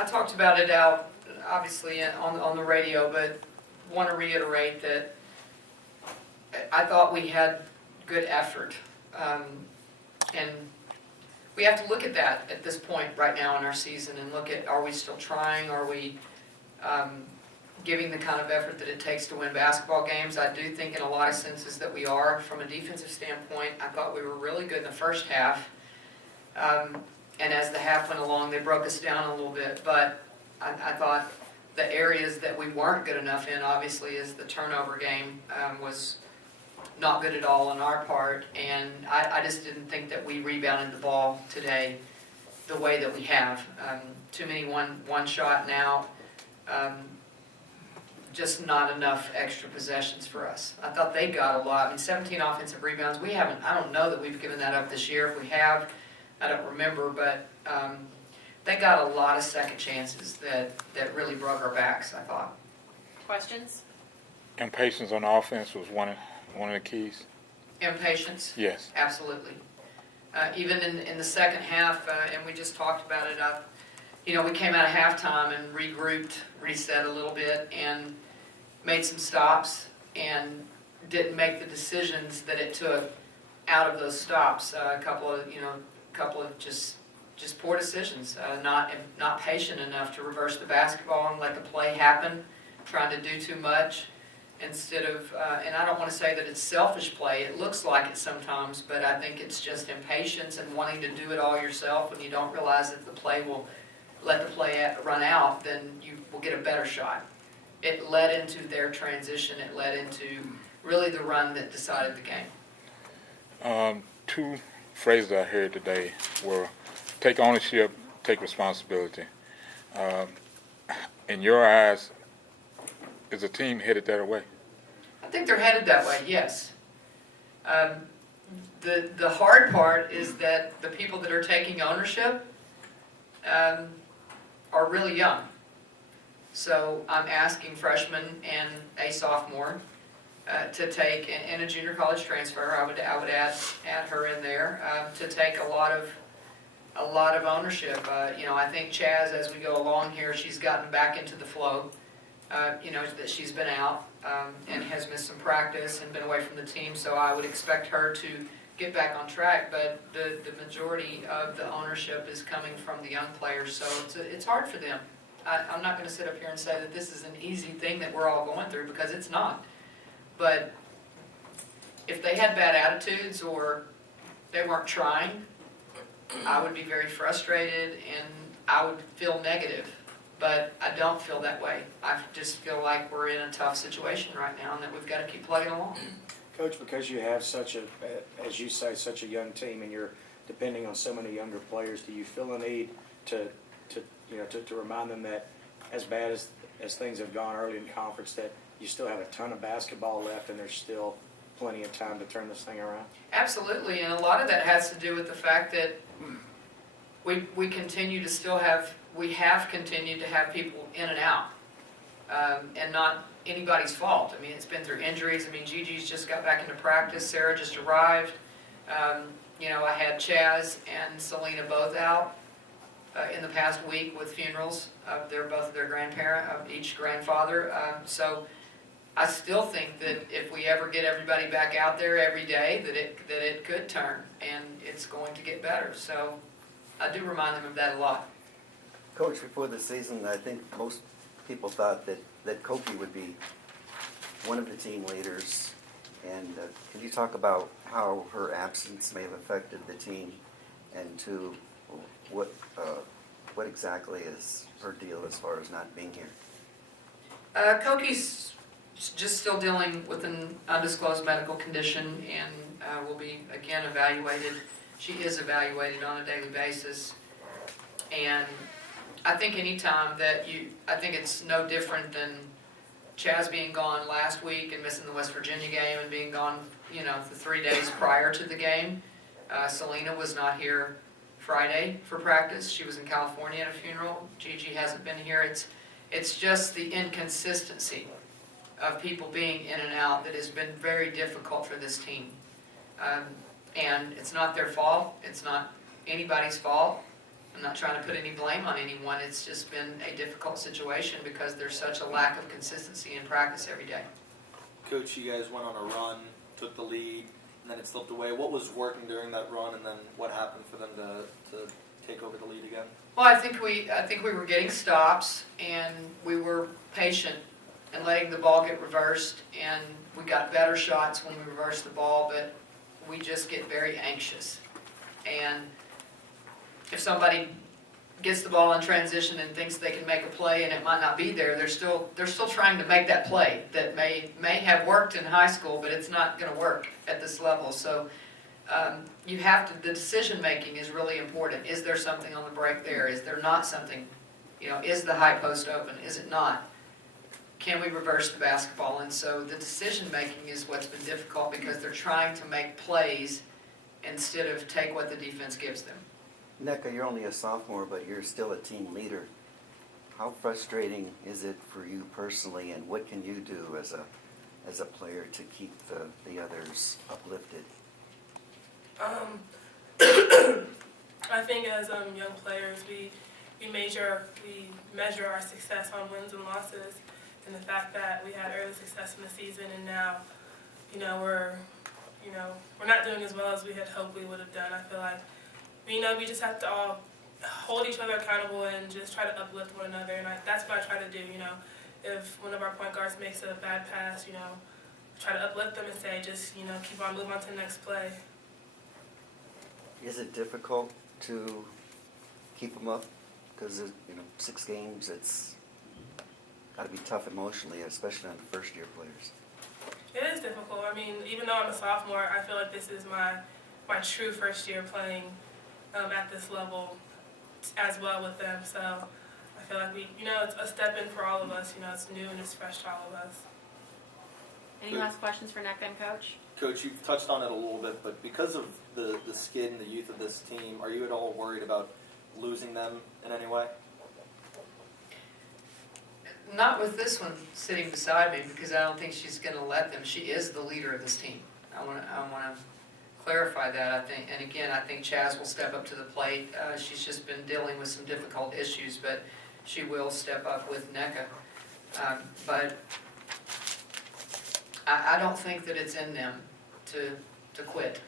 I talked about it out, obviously, on the radio, but want to reiterate that I thought we had good effort. And we have to look at that at this point right now in our season and look at, are we still trying? Are we giving the kind of effort that it takes to win basketball games? I do think in a lot of senses that we are. From a defensive standpoint, I thought we were really good in the first half. And as the half went along, they broke us down a little bit. But I thought the areas that we weren't good enough in, obviously, is the turnover game was not good at all on our part. And I just didn't think that we rebounded the ball today the way that we have. Too many one shot now. Just not enough extra possessions for us. I thought they got a lot. I mean, 17 offensive rebounds. We haven't. I don't know that we've given that up this year. If we have, I don't remember. But they got a lot of second chances that really broke our backs, I thought. Questions? Impatience on offense was one of the keys. Impatience? Yes. Absolutely. Even in the second half, and we just talked about it, we came out of halftime and regrouped, reset a little bit, and made some stops, and didn't make the decisions that it took out of those stops. A couple of just poor decisions. Not patient enough to reverse the basketball and let the play happen. Trying to do too much instead of, and I don't want to say that it's selfish play. It looks like it sometimes, but I think it's just impatience and wanting to do it all yourself when you don't realize that the play will let the play run out, then you will get a better shot. It led into their transition. It led into really the run that decided the game. Two phrases I heard today were take ownership, take responsibility. In your eyes, is the team headed that way? I think they're headed that way, yes. The hard part is that the people that are taking ownership are really young. So I'm asking freshmen and a sophomore to take, and a junior college transfer, I would add her in there, to take a lot of ownership. I think Chaz, as we go along here, she's gotten back into the flow. That she's been out and has missed some practice and been away from the team, so I would expect her to get back on track, but the majority of the ownership is coming from the young players, so it's hard for them. I'm not going to sit up here and say that this is an easy thing that we're all going through, because it's not. But if they had bad attitudes or they weren't trying, I would be very frustrated and I would feel negative. But I don't feel that way. I just feel like we're in a tough situation right now and that we've got to keep plugging along. Coach, because you have such a, as you say, such a young team, and you're depending on so many younger players, do you feel a need to remind them that as bad as things have gone early in conference, that you still have a ton of basketball left and there's still plenty of time to turn this thing around? Absolutely, and a lot of that has to do with the fact that we continue to still have, we have continued to have people in and out, and not anybody's fault. I mean, it's been through injuries. I mean, Gigi's just got back into practice. Sarah just arrived. I had Chaz and Selena both out in the past week with funerals of both of their of each grandfather. So I still think that if we ever get everybody back out there every day, that it could turn, and it's going to get better. So I do remind them of that a lot. Coach, before the season, I think most people thought that Kofi would be one of the team leaders. And can you talk about how her absence may have affected the team, and to what exactly is her deal as far as not being here? Koki's just still dealing with an undisclosed medical condition and will be, again, evaluated. She is evaluated on a daily basis. And I think any time that I think it's no different than Chaz being gone last week and missing the West Virginia game and being gone, the 3 days prior to the game. Selena was not here Friday for practice. She was in California at a funeral. Gigi hasn't been here. It's just the inconsistency of people being in and out that has been very difficult for this team. And it's not their fault. It's not anybody's fault. I'm not trying to put any blame on anyone, it's just been a difficult situation because there's such a lack of consistency in practice every day. Coach, you guys went on a run, took the lead, and then it slipped away. What was working during that run, and then what happened for them to take over the lead again? Well, I think we were getting stops, and we were patient and letting the ball get reversed, and we got better shots when we reversed the ball, but we just get very anxious. And if somebody gets the ball in transition and thinks they can make a play and it might not be there, they're still trying to make that play that may have worked in high school, but it's not going to work at this level. So you have to, the decision making is really important. Is there something on the break there? Is there not something? Is the high post open? Is it not? Can we reverse the basketball? And so the decision making is what's been difficult because they're trying to make plays instead of take what the defense gives them. Nneka, you're only a sophomore, but you're still a team leader. How frustrating is it for you personally, and what can you do as a player to keep the others uplifted? I think as young players, we measure our success on wins and losses, and the fact that we had early success in the season, and now, we're not doing as well as we had hoped we would have done. I feel like, we just have to all hold each other accountable and just try to uplift one another, and that's what I try to do. If one of our point guards makes a bad pass, try to uplift them and say, just keep on moving on to the next play. Is it difficult to keep them up? Because 6 games, it's got to be tough emotionally, especially on the first-year players. It is difficult. Even though I'm a sophomore, I feel like this is my true first year playing at this level as well with them. So I feel like it's a step in for all of us. It's new and it's fresh to all of us. Any last questions for Nneka and Coach? Coach, you've touched on it a little bit, but because of the skid and the youth of this team, are you at all worried about losing them in any way? Not with this one sitting beside me, because I don't think she's going to let them. She is the leader of this team. I want to clarify that. I think Chaz will step up to the plate. She's just been dealing with some difficult issues, but she will step up with Nneka. But I don't think that it's in them to quit.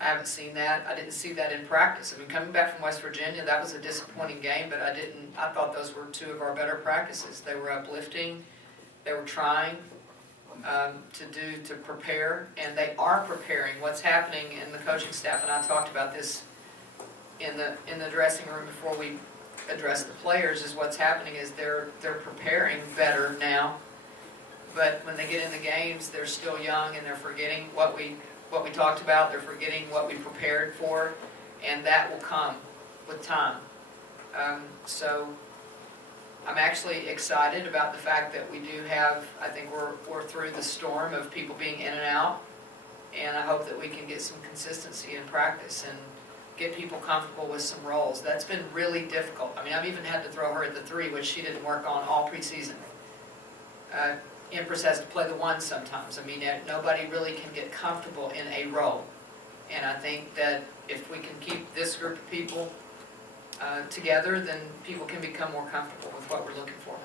I haven't seen that. I didn't see that in practice. Coming back from West Virginia, that was a disappointing game, but I thought those were 2 of our better practices. They were uplifting. They were trying to prepare, and they are preparing. What's happening in the coaching staff, and I talked about this in the dressing room before we addressed the players, is what's happening is they're preparing better now, but when they get in the games, they're still young and they're forgetting what we talked about. They're forgetting what we prepared for, and that will come with time. So I'm actually excited about the fact that we do have, I think we're through the storm of people being in and out, and I hope that we can get some consistency in practice and get people comfortable with some roles. That's been really difficult. I've even had to throw her at the 3, which she didn't work on all preseason. Empress has to play the 1 sometimes. Nobody really can get comfortable in a role. And I think that if we can keep this group of people together, then people can become more comfortable with what we're looking for.